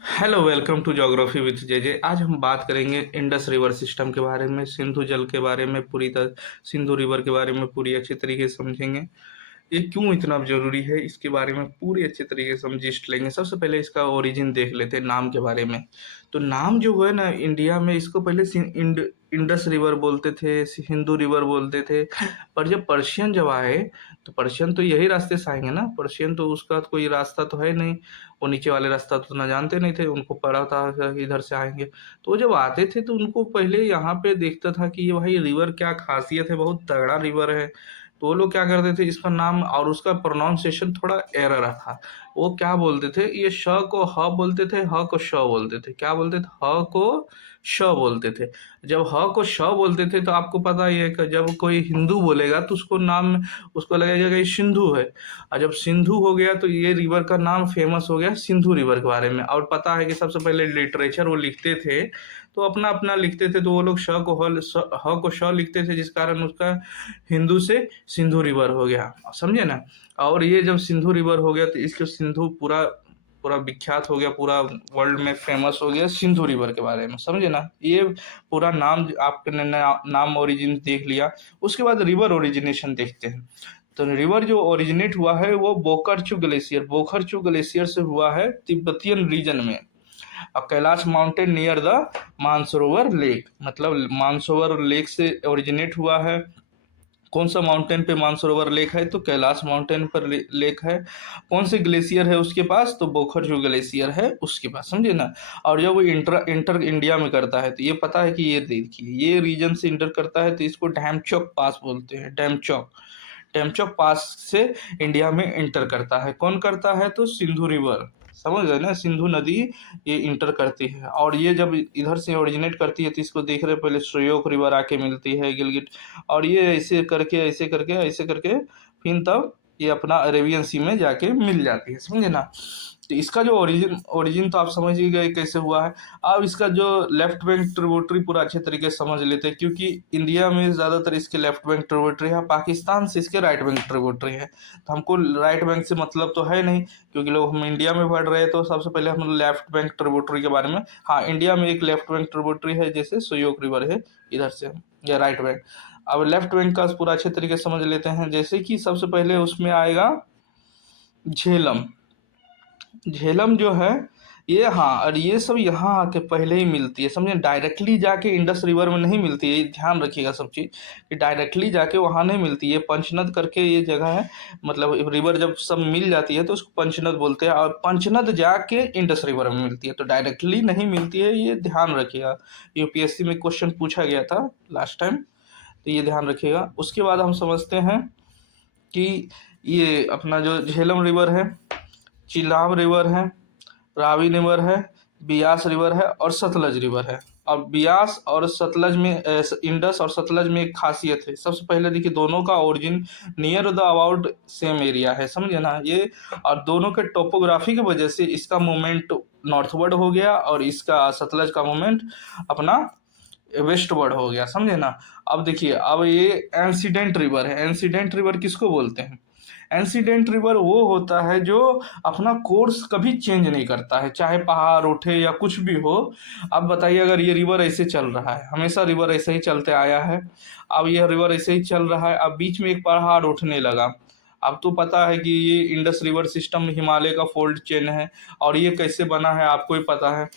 Hello, welcome to geography with JJ. आज हम बात करेंगे इंडस रिवर सिस्टम के बारे में, सिंधु जल के बारे में, पूरी तरह सिंधु रिवर के बारे में पूरी अच्छी तरीके से समझेंगे। ये क्यों इतना ज़रूरी है, इसके बारे में पूरी अच्छे तरीके से हम जिस्ट लेंगे। सबसे पहले इसका ओरिजिन देख लेते हैं, नाम के बारे में। तो नाम जो है ना, इंडिया में इसको पहले इंडस रिवर बोलते थे, हिंदू रिवर बोलते थे। पर जब पर्शियन जब आए, तो पर्शियन तो यही रास्ते से आएंगे ना, पर्शियन तो उसका तो कोई रास्ता तो है नहीं। वो नीचे वाले रास्ता तो ना जानते नहीं थे, उनको पड़ा था कि इधर से आएंगे। तो वो जब आते थे तो उनको पहले यहाँ पे देखता था कि ये भाई रिवर क्या खासियत है, बहुत तगड़ा रिवर है। तो वो लोग क्या करते थे, इसका नाम और उसका प्रोनाउंसिएशन थोड़ा एरर था। वो क्या बोलते थे, ये श को ह बोलते थे, ह को श बोलते थे। क्या बोलते थे, ह को श बोलते थे। जब ह को श बोलते थे तो आपको पता ही है कि जब कोई हिंदू बोलेगा तो उसको नाम, उसको लगेगा कि ये सिंधु है। और जब सिंधु हो गया तो ये रिवर का नाम फेमस हो गया सिंधु रिवर के बारे में। और पता है कि सबसे पहले लिटरेचर वो लिखते थे तो अपना अपना लिखते थे, तो वो लोग श को ह को श लिखते थे, जिस कारण उसका हिंदू से सिंधु रिवर हो गया। समझे ना। और ये जब सिंधु रिवर हो गया तो इसको सिंधु पूरा पूरा विख्यात हो गया, पूरा वर्ल्ड में फेमस हो गया सिंधु रिवर के बारे में। समझे ना। ये पूरा नाम आपने नाम ओरिजिन देख लिया। उसके बाद रिवर ओरिजिनेशन देखते हैं। तो रिवर जो ओरिजिनेट हुआ है वो बोखरचू ग्लेशियर से हुआ है, तिब्बतियन रीजन में। अब Kailash mountain near the Mansarovar lake, मतलब मानसरोवर लेक से ओरिजिनेट हुआ है। कौन सा माउंटेन पे मानसरोवर लेक है, तो कैलाश माउंटेन पर लेक है। कौन से ग्लेशियर है उसके पास, तो बोखरजू ग्लेशियर है उसके पास। समझे ना। और जब वो इंटर इंटर इंडिया में करता है तो ये पता है कि ये देखिए, ये रीजन से इंटर करता है तो इसको डैमचौक पास बोलते हैं। डैमचौक टेमचौक पास से इंडिया में इंटर करता है। कौन करता है, तो सिंधु रिवर। समझ गए ना, सिंधु नदी ये इंटर करती है। और ये जब इधर से ओरिजिनेट करती है तो इसको देख रहे पहले श्योक रिवर आके मिलती है गिलगिट। और ये ऐसे करके ऐसे करके ऐसे करके फिर तब ये अपना अरेबियन सी में जाके मिल जाती है। समझे ना। तो इसका जो ओरिजिन ओरिजिन तो आप समझ ही गए कैसे हुआ है। अब इसका जो लेफ्ट बैंक ट्रिब्यूटरी पूरा अच्छे तरीके से समझ लेते हैं, क्योंकि इंडिया में ज़्यादातर इसके लेफ्ट बैंक ट्रिब्यूटरी है, पाकिस्तान से इसके राइट बैंक ट्रिब्यूटरी है। तो हमको राइट बैंक से मतलब तो है नहीं, क्योंकि लोग हम इंडिया में पढ़ रहे हैं। तो सबसे पहले हम लेफ्ट बैंक ट्रिब्यूटरी के बारे में, हाँ, इंडिया में एक लेफ्ट बैंक ट्रिब्यूटरी है, जैसे सोयोक रिवर है इधर से, या राइट बैंक। अब लेफ्ट बैंक का पूरा अच्छे तरीके से समझ लेते हैं। जैसे कि सबसे पहले उसमें आएगा झेलम। झेलम जो है ये, हाँ, और ये सब यहाँ आके पहले ही मिलती है। समझे, डायरेक्टली जाके इंडस रिवर में नहीं मिलती है, ये ध्यान रखिएगा सब चीज़, कि डायरेक्टली जाके वहाँ नहीं मिलती है। पंचनद करके ये जगह है, मतलब रिवर जब सब मिल जाती है तो उसको पंचनद बोलते हैं, और पंचनद जाके इंडस रिवर में मिलती है, तो डायरेक्टली नहीं मिलती है, ये ध्यान रखिएगा। यूपीएससी में क्वेश्चन पूछा गया था लास्ट टाइम, तो ये ध्यान रखिएगा। उसके बाद हम समझते हैं कि ये अपना जो झेलम रिवर है, चिलाब रिवर है, रावी रिवर है, बियास रिवर है और सतलज रिवर है। और बियास और सतलज में इंडस और सतलज में एक खासियत है। सबसे पहले देखिए, दोनों का origin near the about same area है। समझे ना ये। और दोनों के टोपोग्राफी की वजह से इसका मूवमेंट नॉर्थवर्ड हो गया और इसका सतलज का मूवमेंट अपना वेस्टवर्ड हो गया। समझे ना। अब देखिए, अब ये एंसीडेंट रिवर है। एंसीडेंट रिवर किसको बोलते हैं, एंसीडेंट रिवर वो होता है जो अपना कोर्स कभी चेंज नहीं करता है, चाहे पहाड़ उठे या कुछ भी हो। अब बताइए, अगर ये रिवर ऐसे चल रहा है, हमेशा रिवर ऐसे ही चलते आया है, अब ये रिवर ऐसे ही चल रहा है, अब बीच में एक पहाड़ उठने लगा। अब तो पता है कि ये इंडस रिवर सिस्टम हिमालय का फोल्ड चेन है। और ये कैसे बना है आपको ही पता है।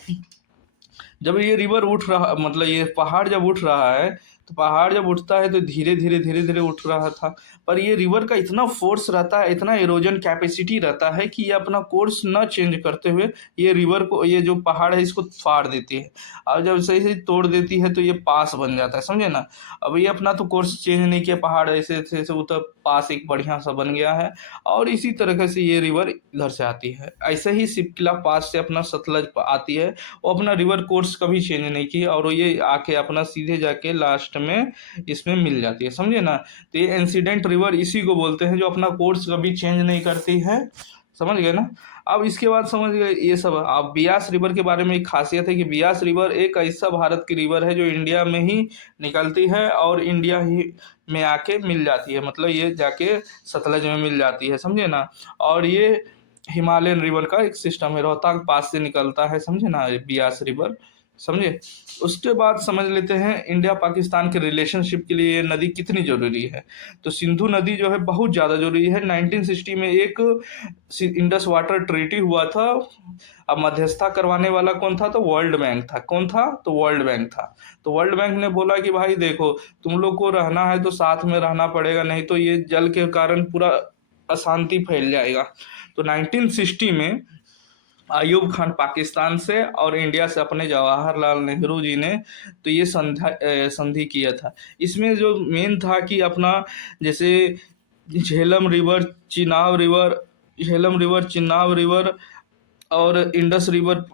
जब ये रिवर उठ रहा, मतलब ये पहाड़ जब उठ रहा है, तो पहाड़ जब उठता है तो धीरे धीरे धीरे धीरे उठ रहा था। पर ये रिवर का इतना फोर्स रहता है, इतना इरोजन कैपेसिटी रहता है कि ये अपना कोर्स न चेंज करते हुए ये रिवर को, ये जो पहाड़ है इसको फाड़ देती है। और जब सही सही तोड़ देती है तो ये पास बन जाता है। समझे ना। अब ये अपना तो कोर्स चेंज नहीं किया, पहाड़ ऐसे ऐसे से उतर पास एक बढ़िया सा बन गया है। और इसी तरीके से ये रिवर इधर से आती है। ऐसे ही सिपकिला पास से अपना सतलज आती है। वो अपना रिवर कोर्स कभी चेंज नहीं की, और वो ये आके अपना सीधे जाके लास्ट में इसमें मिल जाती है। समझे ना। तो ये इंसिडेंट रिवर इसी को बोलते हैं, जो अपना कोर्स कभी चेंज नहीं करती है। समझ गए ना। अब इसके बाद समझ गए ये सब। अब बियास रिवर के बारे में एक खासियत है कि बियास रिवर एक ऐसा भारत की रिवर है जो इंडिया में ही निकलती है और इंडिया ही में आके मिल जाती है, मतलब ये जाके सतलज में मिल जाती है। समझे ना। और ये हिमालयन रिवर का एक सिस्टम है, रोहतांग पास से निकलता है, समझे ना, बियास रिवर, समझे। उसके बाद समझ लेते हैं इंडिया पाकिस्तान के रिलेशनशिप के लिए ये नदी कितनी जरूरी है। तो सिंधु नदी जो है बहुत ज्यादा जरूरी है। 1960 में एक इंडस वाटर ट्रीटी हुआ था। अब मध्यस्थता करवाने वाला कौन था, तो वर्ल्ड बैंक था। कौन था, तो वर्ल्ड बैंक था। तो वर्ल्ड बैंक ने बोला कि भाई देखो, तुम लोग को रहना है तो साथ में रहना पड़ेगा, नहीं तो ये जल के कारण पूरा अशांति फैल जाएगा। तो 1960 में अयूब खान पाकिस्तान से और इंडिया से अपने जवाहरलाल नेहरू जी ने तो ये संधि किया था। इसमें जो मेन था कि अपना जैसे Jhelum river, Chenab river, Jhelum river, Chenab river और इंडस रिवर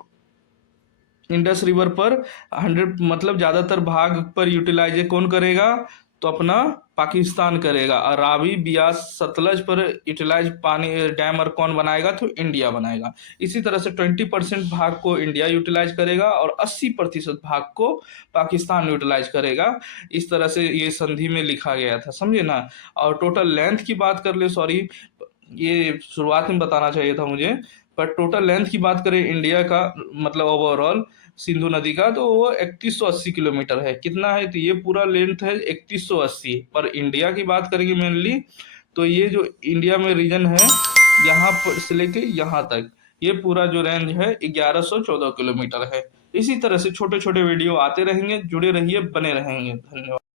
पर 100 मतलब ज़्यादातर भाग पर यूटिलाइज कौन करेगा, तो अपना पाकिस्तान करेगा। और रावी, बियास, सतलज पर यूटिलाइज पानी डैम और कौन बनाएगा, तो इंडिया बनाएगा। इसी तरह से 20% भाग को इंडिया यूटिलाइज करेगा और 80% भाग को पाकिस्तान यूटिलाइज करेगा। इस तरह से ये संधि में लिखा गया था, समझे ना। और टोटल लेंथ की बात कर ले, सॉरी ये शुरुआत में बताना चाहिए था मुझे, पर टोटल लेंथ की बात करें इंडिया का, मतलब ओवरऑल सिंधु नदी का, तो वो 3180 किलोमीटर है। कितना है, तो ये पूरा लेंथ है 3180। पर इंडिया की बात करेंगे मेनली, तो ये जो इंडिया में रीजन है यहाँ पर से लेके यहाँ तक, ये पूरा जो रेंज है 1114 किलोमीटर है। इसी तरह से छोटे छोटे वीडियो आते रहेंगे, जुड़े रहिए, बने रहेंगे। धन्यवाद।